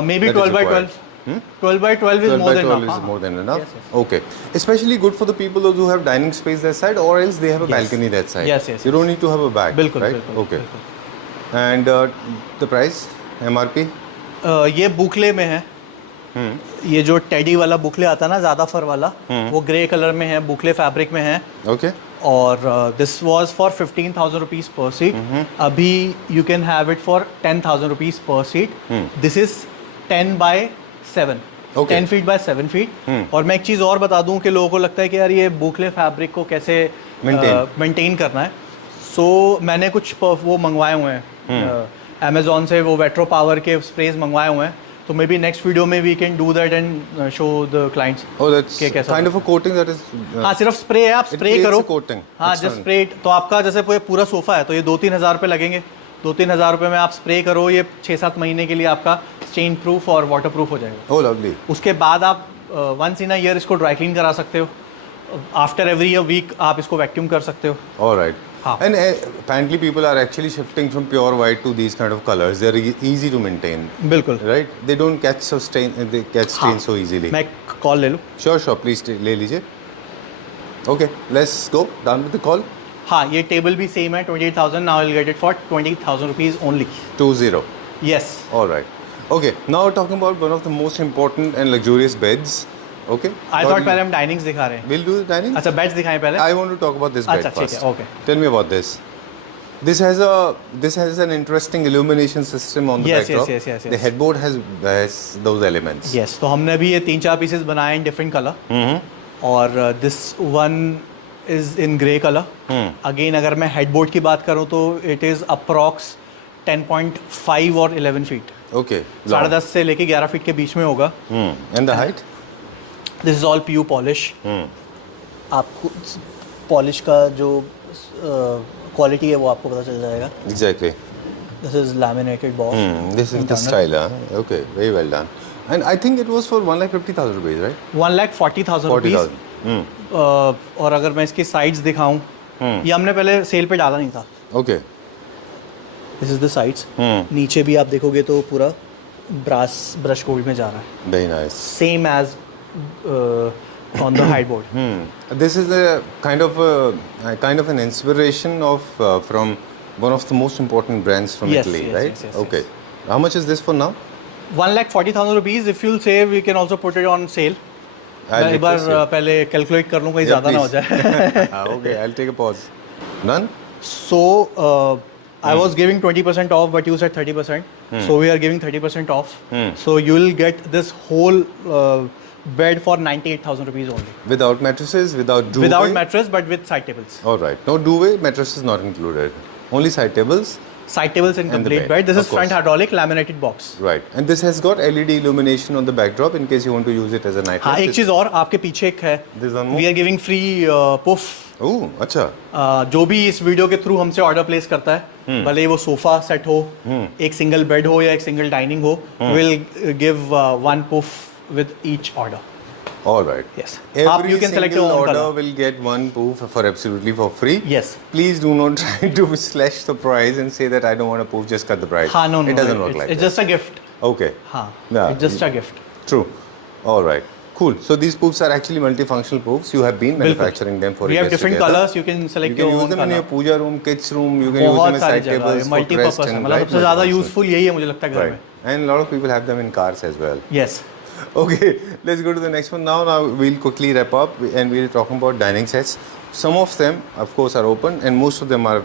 May be that is 12 by required? 12। 12 by 12 is 12 more by than 12 enough। is हाँ, more than enough. Yes, yes. Okay. Especially good for the people those who have dining space that side, or else they have a Yes. balcony that side. Yes, yes, You don't need to have a back. बिल्कुल right? बिल्कुल Okay. बिल्कुल। And the price, MRP. ये बुकले में है। ये जो teddy वाला बुकले आता है ना, ज़्यादा फर वाला, वो ग्रे कलर में है, बुकले फैब्रिक में है। Okay. और दिस वाज फॉर 15,000 रुपीज पर सीट। अभी you can have it for 10,000 rupees पर seat. This is 10 by 7। Okay. 10 feet by 7 feet. और मैं एक चीज़ और बता दूं कि लोगों को लगता है कि यार ये बुकले फैब्रिक को कैसे मेंटेन करना है। सो मैंने कुछ वो मंगवाए हुए हैं अमेजोन से, वो वेट्रो पावर के स्प्रेज मंगवाए हुए हैं। तो मे बी नेक्स्ट वीडियो में we can do that and show the clients. Oh, that's के कैसा kind of a coating that is. हाँ, सिर्फ स्प्रे है, आप स्प्रे creates करो। a coating. हाँ, It's जस्ट done. स्प्रे। तो आपका जैसे पूरा सोफा है, तो ये 2-3 हज़ार रुपये लगेंगे। 2-3 हज़ार रुपये में आप स्प्रे करो, ये 6-7 महीने के लिए आपका स्टेन प्रूफ और वाटर प्रूफ हो जाएगा। Oh, lovely. उसके बाद आप वंस इन अ ईयर इसको ड्राई क्लीन करा सकते हो। आफ्टर एवरी अ वीक आप इसको वैक्यूम कर सकते हो। All right. हाँ। And apparently people are actually shifting from pure white to these kind of colors. They're easy to maintain, बिल्कुल। right? They don't catch so stain. They catch stains so easily. मैं call ले लूँ? Sure, please ले लीजिए. Okay, let's go. Done with the call. हाँ, ये table भी same है, 28,000। Now will get it for 20,000 rupees only. 2-0. Yes. All right. Okay, now we're talking about one of the most important and luxurious beds. Okay. I Now thought we- पहले हम डाइनिंग्स दिखा रहे हैं। We'll do the dining. अच्छा, beds दिखाएं पहले। I want to talk about this bed अच्छा, ठीक है, first. okay. Tell me about this. This has an interesting illumination system on the Yes, backdrop. yes. The headboard has those elements. Yes, तो हमने भी ये 3-4 pieces बनाए हैं different colour. और this one is in grey colour. Again अगर मैं headboard की बात करूँ तो इट इज़ अप्रॉक्स 10.5 और 11 फीट, Okay. 10.5 से लेके 11 फीट के बीच में होगा। And the height? This is all PU polish. आपको पॉलिश का जो क्वालिटी है वो आपको पता चल जाएगा। Exactly. This is laminated boss. This is the style, huh? Okay, very well done. And I think it was for 1,50,000 rupees, right? 1,40,000 rupees. 40,000. और अगर मैं इसकी साइड्स दिखाऊं, ये हमने पहले सेल पे डाला नहीं था। Okay. This is the sides. नीचे भी आप देखोगे तो पूरा ब्रास ब्रश गोल्ड में जा रहा है, Very nice. Same as on the headboard. This is a kind of an inspiration of from one of the most important brands from Yes, Italy, yes, right? yes, yes, Okay. How much is this for now? 1,40,000 rupees. If you'll save we can also put it on sale. मैं एक बार request you. पहले calculate कर लूँ, कहीं ज़्यादा ना हो please. जाए। Okay, I'll take a pause. Done? So I was giving 20% off, but you said 30%. So we are giving 30% off. So you'll get this whole bed for 98,000 rupees only. Without mattresses, without duvet? Without mattress, but with side tables. All right. No duvet, mattress is not included. Only side tables. Side tables and And the complete bed, bed. This of is front course. hydraulic laminated box. Right. And this has got LED illumination on the backdrop in case you want to use it as a night हाँ, light. एक चीज़ और आपके पीछे एक है। This one more? We are giving free puff। Oh, अच्छा. जो भी इस वीडियो के थ्रू हमसे ऑर्डर प्लेस करता है, भले ही वो सोफा सेट हो, एक सिंगल बेड हो या एक सिंगल डाइनिंग हो, will give one puff with each order. All right. Yes. Every You can select your single own order color. will get one poof for absolutely for free. Yes. Please do not try to slash the price and say that I don't want a poof, just cut the price. हाँ, no, It doesn't work like it's that. just a gift। Okay. हाँ, Yeah. it's just a gift। True. All right. Cool. So these poofs are actually multifunctional poofs. You have been manufacturing them for We have years different together. colors. You can You select can your use own them in your color। puja room, kids room. You can use them बहुत as सारी side जगह tables, multipurpose footrest है, and मतलब right, सबसे ज़्यादा multifunctional. Useful यही है मुझे लगता है घर में। Right. And a lot of people have them in cars as well. Yes। Okay, let's go to the next one now. Now we'll quickly wrap up and we'll talk about dining sets. Some of them, of course, are open and most of them are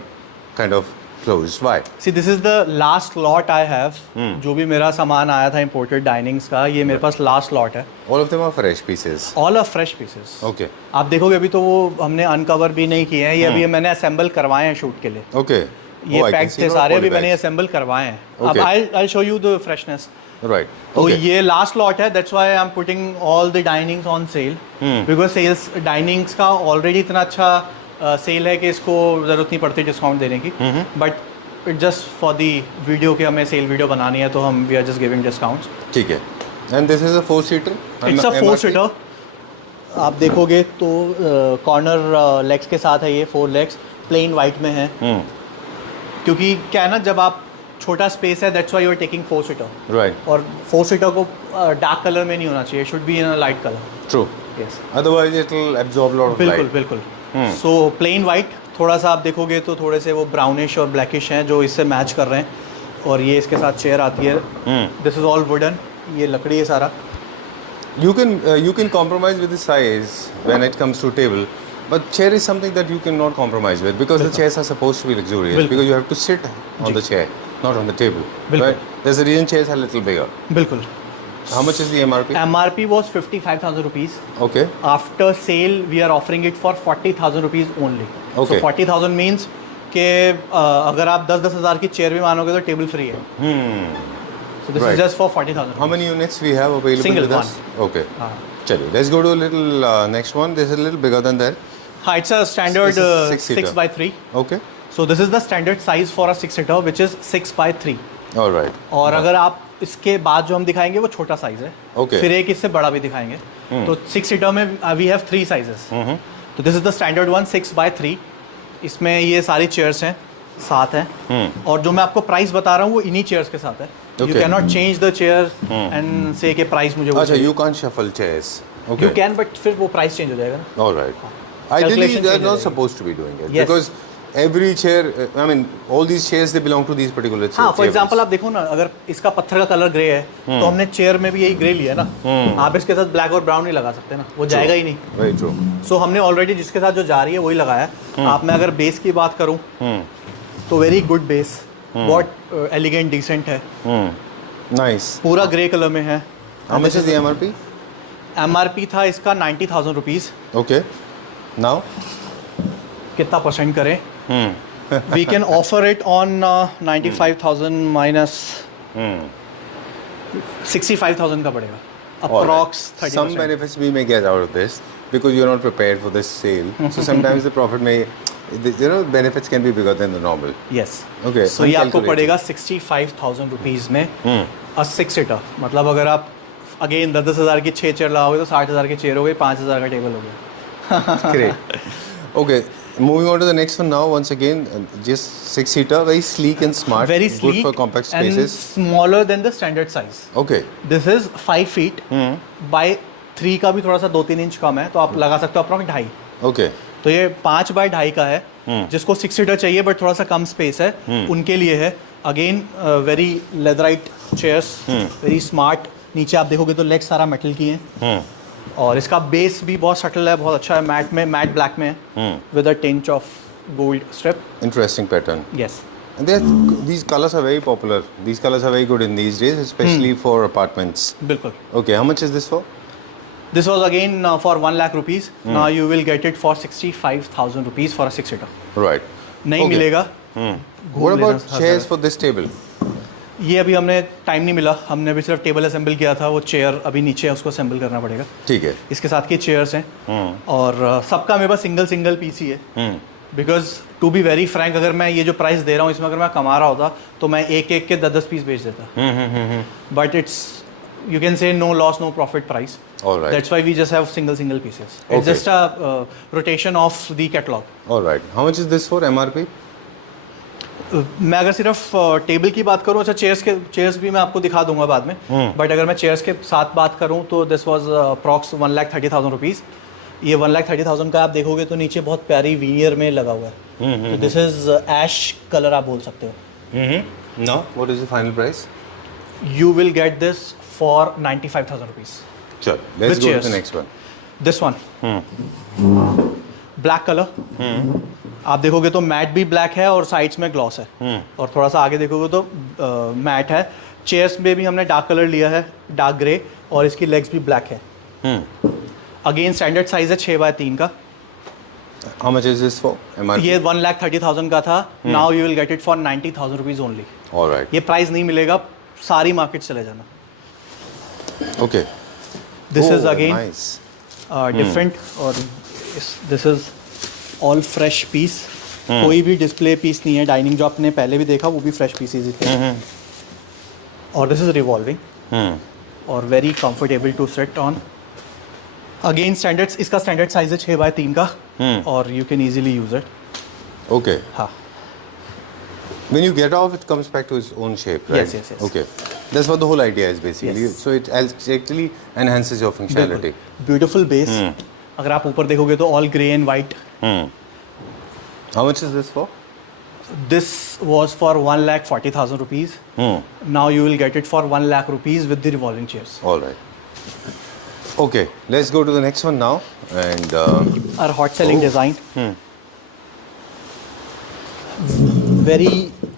kind of closed. Why? See, this is the last lot I have। जो भी मेरा सामान आया था imported dinings का, ये मेरे पास last lot है। All of them are fresh pieces. All are fresh pieces। Okay. आप देखोगे अभी तो वो हमने अनकवर भी नहीं किए हैं, ये अभी मैंने असेंबल करवाए हैं शूट के लिए। Okay. ये I can पैक see थे lot of सारे, अभी poly मैंने bags. असेंबल करवाए हैं। अब Okay. I'll show you the freshness। Right. तो Okay. ये लास्ट लॉट है, that's why I am putting all the dinings on sale, because sales dinings का ऑलरेडी इतना अच्छा सेल है कि इसको ज़रूरत नहीं पड़ती डिस्काउंट देने की, but it just for the video कि हमें सेल वीडियो बनानी है तो हम we are just giving discounts. ठीक है. And this is a 4-seater. It's a four seater. आप देखोगे तो कॉर्नर लेग्स के साथ है, ये 4 लेग्स प्लेन वाइट में है, क्योंकि क्या है ना, जब आप छोटा स्पेस है that's why you are taking four seater. Right. और 4-सीटर को डार्क कलर में नहीं होना चाहिए, should be in a light colour. True. Yes, Otherwise it will absorb a lot of बिल्कुल light. बिल्कुल। सो प्लेन वाइट, थोड़ा सा आप देखोगे तो थोड़े से वो ब्राउनिश और ब्लैकिश हैं जो इससे मैच कर रहे हैं, और ये इसके साथ चेयर आती है। दिस इज ऑल वुडन, ये लकड़ी है सारा। You can compromise with the size when it comes to table, but chair is something that you cannot compromise with because the chairs are supposed to be luxurious. बिल्कुल। Because you have to sit on the chair, not on the table. बिल्कुल। Right? There's a reason chairs are a little bigger. बिल्कुल। How much is the MRP? MRP was 55,000 rupees। Okay. After sale we are offering it for 40,000 rupees only। Okay. So 40,000 means कि अगर आप 10-10 हज़ार की chair भी मानोगे तो table free है। So this Right. is just for 40,000। How many units we have available Single with us? Okay. Chalo, let's go to a little next one. This is a little bigger than that. हाँ, it's a standard This is 6-seater. 6x3। Okay. So this is the standard size for a 6-seater which is 6x3। All right. और अगर आप इसके बाद जो हम दिखाएंगे वो छोटा साइज है। Okay. फिर एक इससे बड़ा भी दिखाएंगे। तो 6-सीटर में वी हैव 3 साइजेस। तो this is the standard one 6x3। इसमें ये सारी चेयर्स हैं, साथ हैं, और जो मैं आपको प्राइस बता रहा हूँ वो इन्हीं चेयर्स के साथ है। You Okay. Can not change the chair and से के प्राइस मुझे अच्छा, you can't shuffle chairs. Okay. You can, but फिर वो प्राइस चेंज हो जाएगा ना। All right. Ideally, Calculation they're change not हो जाएगी। supposed to be doing it Yes. because every chair, I mean, all these chairs they belong to these particular हाँ, for tables. Example आप देखो ना, अगर इसका पत्थर का कलर ग्रे है तो हमने चेयर में भी यही ग्रे लिया ना। आप इसके साथ ब्लैक और ब्राउन नहीं लगा सकते ना, वो जाएगा ही नहीं। Very true. सो हमने ऑलरेडी जिसके साथ जो जा रही है वही लगाया है। आप मैं अगर बेस की बात करूं तो वेरी गुड बेस, बहुत एलिगेंट डिसेंट है, Nice. पूरा ग्रे कलर में है। How much is the MRP? MRP था इसका 90,000 रुपीज़. Okay. Now? कितना परसेंट करें? We can offer it on 95,000 minus 65,000 का पड़ेगा. Approx 30%. Some benefits we may get out of this because you're not prepared for this sale. So sometimes the profit may, benefits can be bigger than the normal. Yes. Okay. So ये आपको पड़ेगा 65,000 rupees में a 6-seater. मतलब अगर आप again 10,000 की 6 chair लगाओगे तो 60,000 की चेयर हो गई, 5,000 का टेबल हो गया. Great. Okay. Moving on to the next one now. Once again, just 6-seater, very sleek and smart. Very Good sleek for compact and spaces. smaller than the standard size. Okay. This is 5 feet by 3 का भी थोड़ा सा 2-3 inch कम है, तो आप लगा सकते हो अप्रॉक्स 2.5. Okay. तो ये 5 बाय 2.5 का है. जिसको 6-seater चाहिए बट थोड़ा सा कम स्पेस है, उनके लिए है. Again very leatherette chairs, very smart. नीचे आप देखोगे तो लेग सारा मेटल की है. और इसका बेस भी बहुत सटल है, बहुत अच्छा है. मैट ब्लैक में है with a tinge of gold strip. Interesting pattern. Yes. And these colors are very popular. These colors are very good in these days, especially for apartments. बिल्कुल. Okay, how much is this for? This was again for 1 lakh rupees. Now you will get it for 65,000 rupees for a 6-seater. Right. नहीं Okay. मिलेगा. What about chairs for this table? ये अभी हमने time नहीं मिला, हमने अभी सिर्फ टेबल असेंबल किया था. वो चेयर अभी नीचे है, उसको असेंबल करना पड़ेगा. ठीक है. इसके साथ की चेयर्स हैं और सबका मेरे पास सिंगल पीस ही है. Because to be very frank, अगर मैं ये जो प्राइस दे रहा हूँ इसमें अगर मैं कमा रहा होता तो मैं एक के 10 पीस बेच देता. But it's, you can say no loss no profit price. All right. That's why we just have single pieces. It's Okay. just a rotation of the catalog. All right. How much is this for MRP? मैं अगर सिर्फ table की बात करूँ, अच्छा chairs भी मैं आपको दिखा दूंगा बाद में. बट अगर मैं चेयर्स के साथ बात करूँ तो दिस वाज अप्रॉक्स 1,30,000 रुपीज़. ये 1,30,000 का आप देखोगे तो नीचे बहुत प्यारी वीनियर में लगा हुआ है. तो दिस इज ऐश कलर आप बोल सकते हो. No. What is the final price? You will get this for 95,000 rupees. Sure. Let's With go chairs. to the next one. This one. Black colour. आप देखोगे तो मैट भी ब्लैक है और साइड्स में ग्लॉस है. और थोड़ा सा आगे देखोगे तो मैट है. चेयर्स में भी हमने डार्क कलर लिया है, डार्क ग्रे, और इसकी लेग्स भी ब्लैक है. अगेन स्टैंडर्ड साइज है 6x3 का. How much is this for MRP? ये 1,30,000 का था. Now you will get it for 90,000 rupees only. All right. ये प्राइस नहीं मिलेगा, सारी मार्केट चले जाना. Okay. This is Oh, again nice. Different. और this is all fresh piece. कोई भी डिस्प्ले पीस नहीं है. डाइनिंग जो आपने पहले भी देखा वो भी फ्रेश पीसेज ही थे. और दिस इज रिवॉल्विंग और very comfortable to sit on. Again standards, इसका स्टैंडर्ड साइज है 6x3 का. और you can easily use it. Okay. हाँ. When you get off, it comes back to its own shape, right? Yes. Okay. That's what the whole idea is basically. Yes. So it actually enhances your functionality. Beautiful base. अगर आप ऊपर देखोगे तो all grey and white. How much is this for? This was for 1,40,000 rupees. Now you will get it for 1 lakh rupees with the revolving chairs. All right. Okay, let's go to the next one now. And Our hot selling design. Very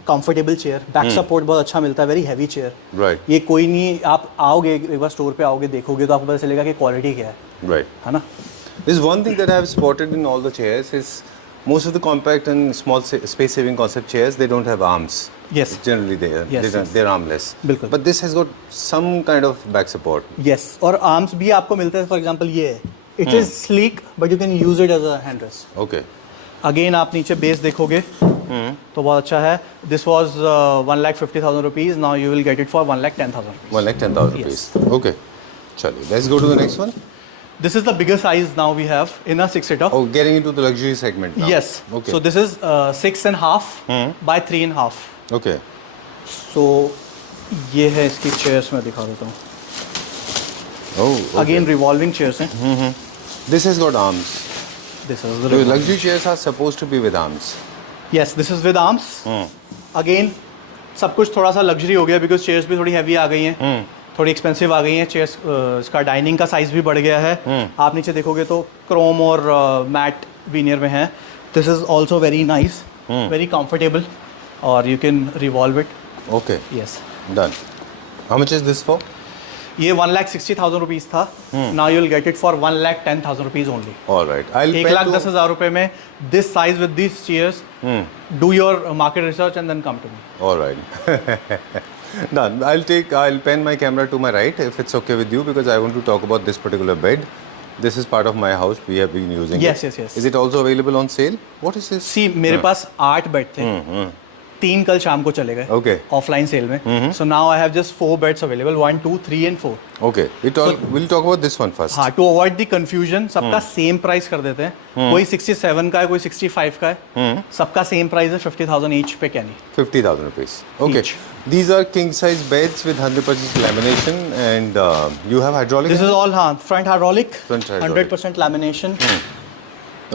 comfortable chair. Back support बहुत अच्छा मिलता है. Very heavy chair. right, ये कोई नहीं, आप आओगे एक बार स्टोर पे आओगे देखोगे तो आपको पता चलेगा कि क्वालिटी क्या है. right. है ना. There's one thing that I have spotted in all the chairs is most of the compact and small space-saving concept chairs, they don't have arms. Yes. Generally, Yes. they're armless. बिल्कुल. But this has got some kind of back support. यस. और arms भी आपको मिलते हैं. For example ये है. It is sleek but you can use it as a hand rest. Okay. Again आप नीचे बेस देखोगे तो बहुत अच्छा है. This was 1,50,000 rupees. Now you will get it for 1,10,000. 1,10,000 rupees. Okay. Chali. Let's go to the next one. This is the bigger size now we have in a 6-seater. Oh, getting into the luxury segment now. Yes. Okay. So this is 6.5 by 3.5. Okay. So ये है इसकी chairs. मैं दिखा देता हूँ. Oh. Okay. Again revolving chairs हैं. This has got arms. This is The luxury chairs are supposed to be with arms. Yes. This is with arms. Again सब कुछ थोड़ा सा लग्जरी हो गया बिकॉज चेयर्स भी थोड़ी हैवी आ गई हैं. थोड़ी एक्सपेंसिव आ गई हैं चेयर्स. इसका डाइनिंग का साइज भी बढ़ गया है. आप नीचे देखोगे तो क्रोम और मैट वीनियर में है. This is also very nice, very comfortable, और you can revolve it. Okay. Yes. Done. How much is this for? ये 1,60,000 रुपीज था, now you will get it for 1,10,000 rupees only. All right. I'll एक pen lakh to- 10,000 रुपए में this size with this chairs, do your market research and then come to me. All right. Done. I'll pen my camera to my right if it's okay with you, because I want to talk about this particular bed. This is part of my house. We have been using Yes, it. yes, yes. Is it also available on sale? What is this? सी मेरे पास 8 bed थे, 3 कल शाम को चले गए Okay. Offline cell में। So now I have just 4 beds available, 1 2 3 and 4। Okay. We'll talk about this one first. हाँ, to avoid the confusion सबका सेम प्राइस कर देते हैं। कोई 67 का है, कोई 65 का है, सबका सेम प्राइस है 50,000 ईच पे कैनी। 50,000 rupees. Okay. Each. These are king size beds with 100% lamination, and you have hydraulic. This is all, हाँ, front hydraulic, Front hydraulic. 100% lamination.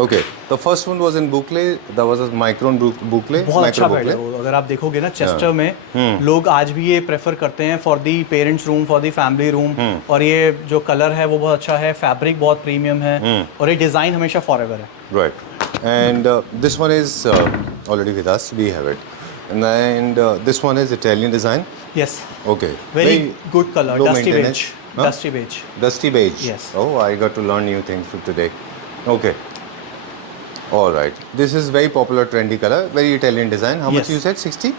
Okay. The first one was in boucle. That was a micron boucle. बहुत अच्छा micro bed है boucle. वो। अगर आप देखोगे ना Chester में लोग आज भी ये प्रेफर करते हैं for the parents room, for the family room. और ये जो कलर है वो बहुत अच्छा है, फैब्रिक बहुत प्रीमियम है, और ये डिज़ाइन हमेशा फॉरएवर है। Right. And this one is already with us. We have it. And this one is Italian design. यस, Okay. Very good colour, low dusty beige, maintenance. Huh? Dusty beige. Dusty beige. Yes. Oh, I got to learn new things for today. Okay. All right. This is very popular, trendy color. Very Italian design. How much Yes. you said? 60?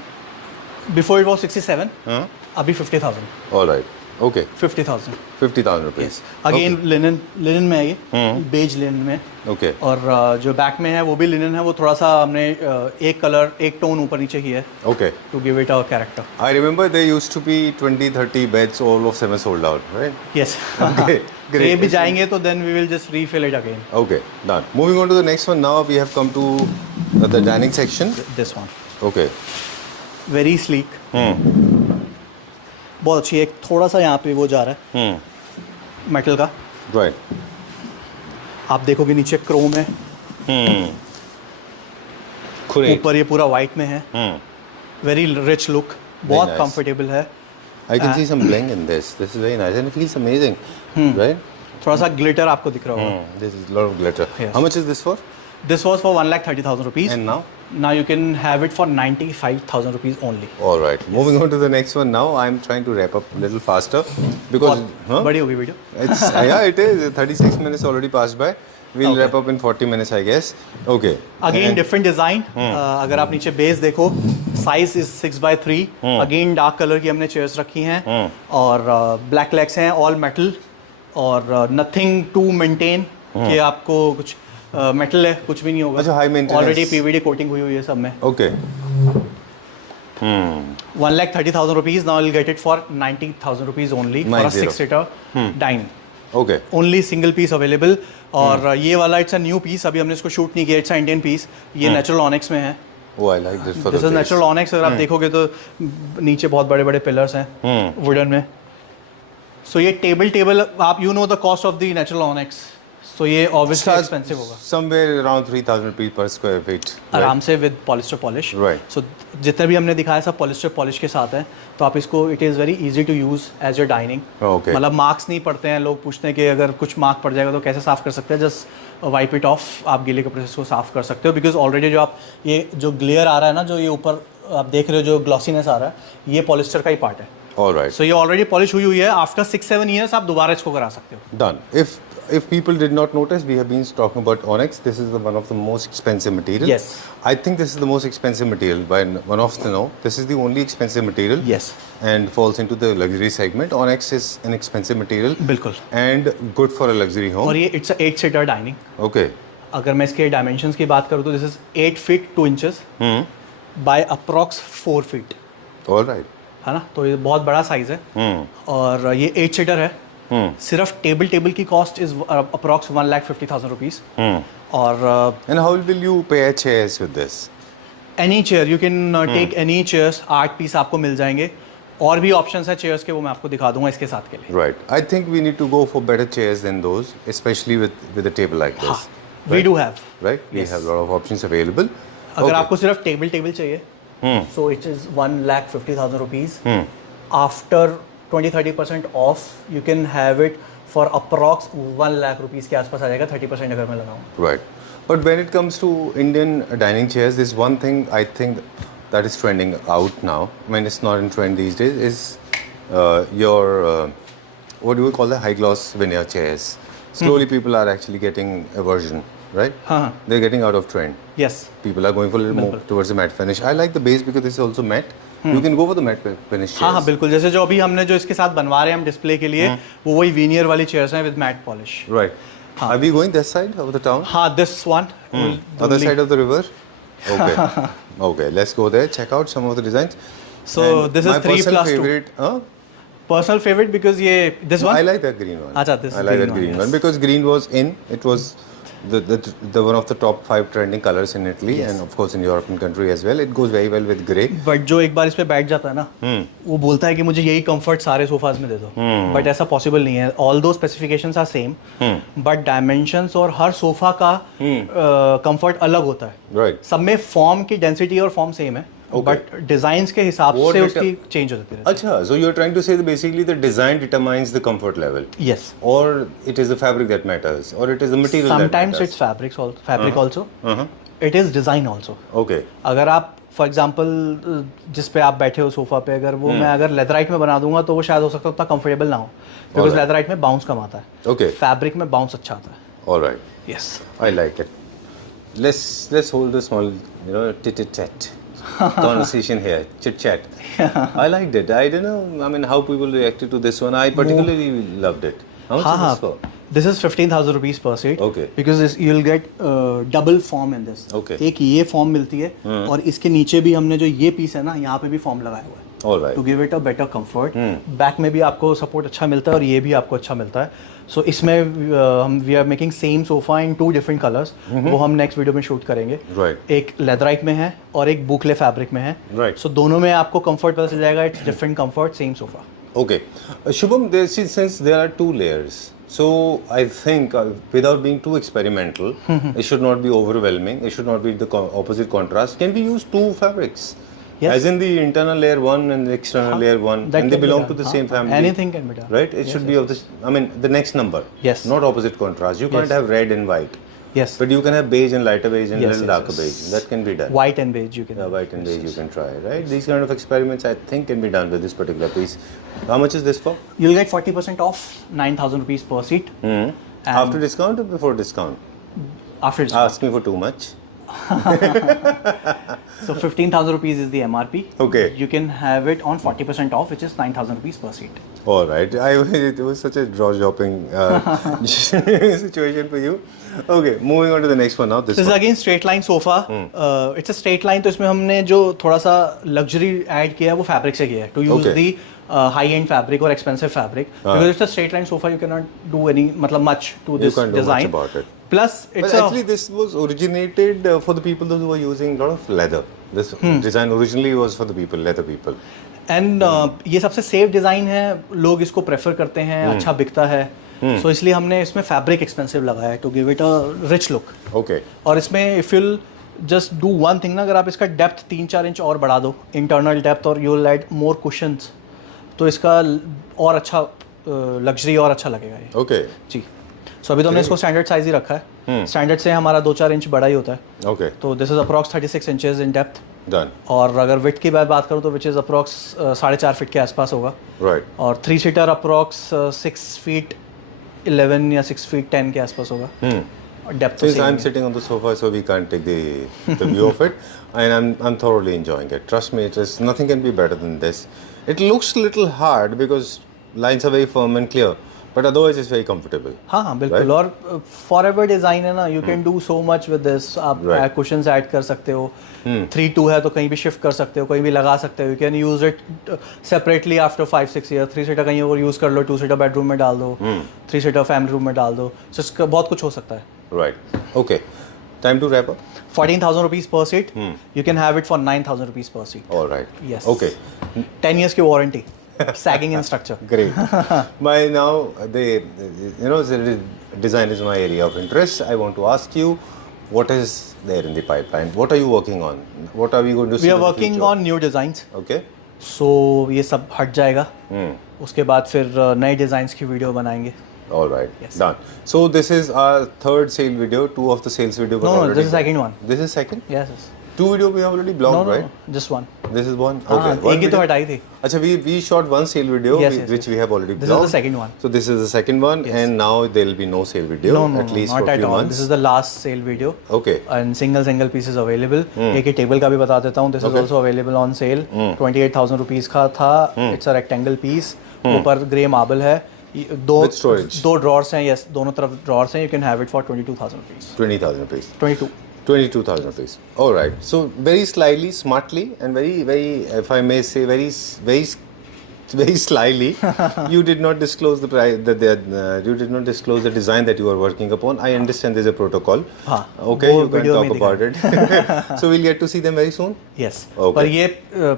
Before it was 67, Huh? अभी 50,000। All right. Okay. 50,000 50,000 rupees. Again linen में है ये, beige linen में। Okay. और जो back में है वो भी लिनन है, वो थोड़ा सा हमने एक कलर एक टोन ऊपर नीचे किया है Okay. To give it a character. I remember there used to be 20-30 beds, all of them are sold out, right? यस, Okay. Great. ये भी जाएंगे तो then we will just refill it again. Okay. Done. Moving on to the next one. Now we have come to the dining section. This one Okay. Very sleek, बहुत अच्छी है। एक थोड़ा सा यहाँ पे वो जा रहा है मेटल का, Right. आप देखोगे नीचे क्रोम है, Great. ऊपर ये पूरा वाइट में है, वेरी रिच लुक, बहुत nice. कंफर्टेबल है। I can see some bling in this. This is very nice and it feels amazing, right? थोड़ा सा ग्लिटर आपको दिख रहा होगा। This is a lot of glitter. Yes. How much is this for? This was for 1,30,000 rupees, And now? now you can have it for 95,000 rupees only। All right. Moving on to the next one. Now I'm trying to wrap up a little faster because बहुत बड़ी होगी video. it's yeah, it is 36 minutes already passed by. We'll Okay. wrap up in 40 minutes, I guess. Okay. Again And- different design, अगर आप नीचे base देखो, size is 6x3। Again dark colour की हमने chairs रखी हैं, और ब्लैक लेग्स हैं, ऑल मेटल, और नथिंग टू मेंटेन कि आपको कुछ मेटल है, कुछ भी नहीं होगा। अच्छा, high maintenance. Already PVD coating हुई हुई है सब में। Okay. 1,30,000 rupees, now you'll get it for 90,000 rupees only for a 90. 6-seater dining। Okay. Only single piece available. और ये वाला इट्स अ न्यू पीस, अभी हमने इसको शूट नहीं किया, इट्स अ इंडियन पीस। ये नेचुरल ऑनेक्स में है। Oh, I like this for this the is place. Natural onyx. अगर आप देखोगे तो नीचे बहुत बड़े बड़े पिलर्स हैं वुडन में। सो ये टेबल आप you know the cost of the natural onyx, so ये ऑब्वियसली Starts एक्सपेंसिव होगा somewhere around 3,000 rupees per square feet. right? आराम से विद पॉलिस्टर पॉलिश। Right. सो जितने भी हमने दिखाया सब पॉलिस्टर पॉलिश के साथ है, तो आप इसको, it is very easy to use as your dining. Okay. मतलब मार्क्स नहीं पड़ते हैं। लोग पूछते हैं कि अगर कुछ मार्क पड़ जाएगा तो कैसे साफ़ कर सकते हैं। जस्ट वाइप इट ऑफ, आप गीले कपड़े से इसको साफ़ कर सकते हो, बिकॉज ऑलरेडी जो आप ये जो ग्लेयर आ रहा है ना, जो ये ऊपर आप देख रहे हो जो ग्लॉसीनेस आ रहा है, ये पॉलिस्टर का ही पार्ट है। All right. सो ये ऑलरेडी पॉलिश हुई है। आफ्टर 6-7 ईयर्स आप दोबारा इसको करा सकते हो। Done. If people did not notice, we have been talking about onyx. This is one of the most expensive material. Yes. I think this is the most expensive material by one of the no. This is the only expensive material. Yes. And falls into the luxury segment. Onyx is an expensive material. बिल्कुल। And good for a luxury home. और ये it's a 8-seater dining. Okay. अगर मैं इसके dimensions की बात करूँ तो this is 8 feet 2 inches by approx 4 feet, All right. है ना। तो ये बहुत बड़ा साइज है। और ये 8-seater है। सिर्फ टेबल की कॉस्ट इज अप्रॉक्स 1,50,000 रुपीज। और And how will you pair chairs with this? Any chair you can take any chairs, 8 piece आपको मिल जाएंगे। और भी ऑप्शंस हैं चेयर्स के, वो मैं आपको दिखा दूंगा इसके साथ के लिए। Right. I think we need to go for better chairs than those, especially with a table like this. We do have. Right? We have a lot of options available. अगर Okay. आपको सिर्फ टेबल चाहिए, so it is 1,50,000 rupees. After 20-30% of you can have it for approx 1 lakh rupees के आसपास आ जाएगा, 30% अगर मैं लगाऊँ। Right. But when it comes to Indian dining chairs, there's one thing I think that is trending out now. I mean, it's not in trend these days. Is your what do we call the high gloss veneer chairs. Slowly people are actually getting aversion, right? हाँ They're getting out of trend. yes. People are going for a little more towards the matte finish. I like the base because this is also matte. You can go for the matte finish chairs. हाँ बिल्कुल, जैसे जो अभी हमने जो इसके साथ बनवा रहे हैं हम डिस्प्ले के लिए, वो वही वीनियर वाली चेयर्स हैं with matt polish. Right. Are we going this side of the town? हाँ, this one. Other side of the river? Okay. Okay, let's go there. Check out some of the designs. So And this is my 3 personal plus 2. favorite, Personal favorite because ये this one. I like that green one. अच्छा, this I is like green that one, green yes. one because green was in. It was the one of the top 5 trending colors in Italy and of course in European country as well. It goes very well with grey. But जो एक बार इस पे बैठ जाता है ना, वो बोलता है कि मुझे यही कंफर्ट सारे सोफाज में दे दो. बट ऐसा पॉसिबल नहीं है. Although specifications are same, but dimensions और हर सोफा का कंफर्ट अलग होता है. Right. सब में फॉर्म की डेंसिटी और फॉर्म सेम है, बट डिजाइन्स के हिसाब What से it- उसकी चेंज हो जाती है. Acha, so you're trying to say that basically the design determines the comfort level. Yes. Or it is the fabric that matters, or it is the material that Sometimes matters. it's fabric also. It is design also. Okay. अगर आप for example जिस पे आप बैठे हो sofa पे, अगर वो मैं अगर लेदराइट में बना दूंगा तो वो शायद हो सकता है उतना कंफर्टेबल ना हो, बिकॉज लेदराइट में बाउंस कम आता है. Okay. फैब्रिक में बाउंस अच्छा आता है. All right. Yes. I like it. Let's hold a small, tit-tat conversation here, chit chat. I liked it. I don't know. I mean, how people reacted to this one. I particularly loved it. How much हाँ is हाँ. this for? This is 15,000 rupees per seat. Okay. Because you'll get double form in this. Okay. एक ये form मिलती है और इसके नीचे भी हमने जो ये पीस है ना, यहाँ पे भी फॉर्म लगाया हुआ है. All right. To give it a better comfort. Back में भी आपको सपोर्ट अच्छा मिलता है और ये भी आपको अच्छा मिलता है. सो इसमें हम we are making same sofa in 2 different colours. वो हम नेक्स्ट वीडियो में शूट करेंगे. Right. एक लेदराइट में है और एक बुकले फैब्रिक में है. Right. सो दोनों में आपको कंफर्ट पता चल जाएगा. It's different comfort, same sofa. Okay. Shubham, since there are 2 layers, so I think without being too experimental, it should not be overwhelming. It should not be the opposite contrast. Can we use 2 fabrics? Yes. As in the internal layer 1 and the external layer 1, That and they can be belong done. to the same family. Anything can be done. Right? It should be of this. I mean, the next number. Yes. Not opposite contrast. You can't Yes. have red and white, Yes. but you can have beige and lighter beige and Yes, little yes, darker yes. beige. That can be done. White and beige you can. Yeah, white and beige you can try. Right? These kind of experiments I think can be done with this particular piece. How much is this for? You'll get 40% off, 9,000 rupees per seat. And After discount or before discount? after discount. Asking for too much. So 15,000 rupees is the MRP. Okay. You can have it on 40% off, which is 9,000 rupees per seat. All right. It was such a jaw dropping situation for you. Okay, moving on to the next one now. This This is one. again straight line sofa. It's a straight line. तो इसमें हमने जो थोड़ा सा luxury add किया है वो fabric से किया है. To use Okay. the high end fabric or expensive fabric. Because it's a straight line sofa, you cannot do any मतलब much to this can't do much design. about it. Plus But it's actually, this was originated for the people who were using a lot of leather. This design originally was for the people, leather people. And ये सबसे safe design है. लोग इसको prefer करते हैं, अच्छा बिकता है. सो इसलिए हमने इसमें फैब्रिक एक्सपेंसिव लगाया है to give it a rich look. Okay. और इसमें if you'll just do one thing ना, अगर आप इसका डेप्थ 3-4 इंच और बढ़ा दो, इंटरनल डेप्थ, और you will add more cushions, तो इसका और अच्छा लग्जरी और अच्छा लगेगा ये. Okay. जी. सो अभी तो हमने इसको स्टैंडर्ड साइज ही रखा है. स्टैंडर्ड से हमारा 2-4 इंच बड़ा ही होता है. Okay. तो this is approx 36 inches in depth. Done. और अगर विड्थ की बात करूँ तो विच इज़ अप्रॉक्स 4.5 फीट के आसपास होगा. Right. और 3 सीटर अप्रॉक्स 6 फीट 11 या 6 फीट 10 के आसपास होगा. डेप्थ तो Since same I'm ही है. sitting on the sofa, so we can't take the view of it, and I'm thoroughly enjoying it. Trust me, nothing can be better than this. It looks a little hard because lines are very firm and clear, but otherwise it's very comfortable. हाँ हाँ बिल्कुल. Right? और for ever design है ना, you can do so much with this. आप Right. Cushions add कर सकते हो. 3-2 है तो कहीं भी शिफ्ट कर सकते हो, कहीं भी लगा सकते हो. You can use it separately after 5-6 year. 3 seater कहीं और यूज़ कर लो, 2 सीटर बेडरूम में डाल दो, 3 सीटर फैमिली रूम में डाल दो. So इसका बहुत कुछ हो सकता है. Right. Okay. Time to wrap up. 14,000 rupees per seat. You can have it for 9,000 rupees per seat. All right. Yes. Okay. 10 years की warranty. Sagging in structure. Great. By now, the design is my area of interest. I want to ask you, what is there in the pipeline? What are you working on? What are we going to see? We are in the working future? on new designs. Okay. So ये सब हट जाएगा. उसके बाद फिर नए designs की video बनाएंगे. All right. Yes. Done. So this is our third sale video. 2 of the sales video. No, already this is done. second one. This is second. Yes, yes. 2 video we have already no blogged, no right? Just one. This is one. हाँ, Okay. One एक ही तो video? हटाई थी. Acha, we shot one sale video Yes, yes, which yes. we have already This is the blogged. second one. So this is the second one, Yes. and now there will be no sale video No, at least not for a at few all. months. This is the last sale video. Okay. And single pieces available. एक ही table का भी बता देता हूँ. This is Okay. also available on sale. 28,000 rupees का था. It's a rectangle piece. ऊपर grey marble है. दो With storage. दो drawers हैं. Yes, दोनों तरफ drawers हैं. You can have it for 22,000 rupees. 20,000 rupees. 22. 22,000 rupees. All right. So very slyly, smartly, and very, if I may say, very slyly, you did not disclose the price. You did not disclose the design that you are working upon. I understand there's a protocol. हाँ. Okay, वो you can video talk में about it. So we'll get to see them very soon. Yes. Okay. पर ये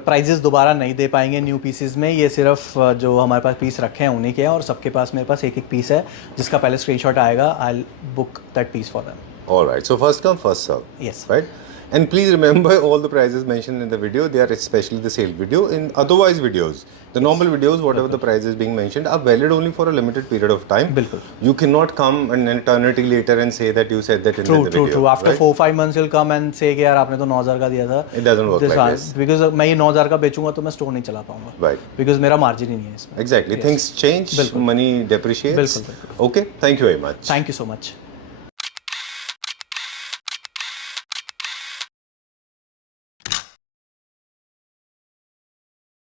prices दोबारा नहीं दे पाएंगे new pieces में. ये सिर्फ जो हमारे पास पीस रखे हैं उन्हीं के हैं, और सबके पास मेरे पास एक पीस है जिसका पहले स्क्रीनशॉट आएगा. I book that piece for them. All right. So first come, first serve. Yes. Right. And please remember all the prices mentioned in the video. They are especially the sale video. In otherwise videos, the normal videos, whatever the price is being mentioned, are valid only for a limited period of time. बिल्कुल. You cannot come an eternity later and say that you said that in the video. True. After right? 4-5 months you'll come and say कि यार आपने तो 9,000 का दिया था. It doesn't work like this. Because मैं ये 9,000 का बेचूंगा तो मैं स्टोर नहीं चला पाऊंगा. Right. Because मेरा मार्जिन ही नहीं है इसमें. Exactly. Yes. Things change. बिल्कुल. Money depreciates. बिल्कुल. Okay. Thank you very much. Thank you so much.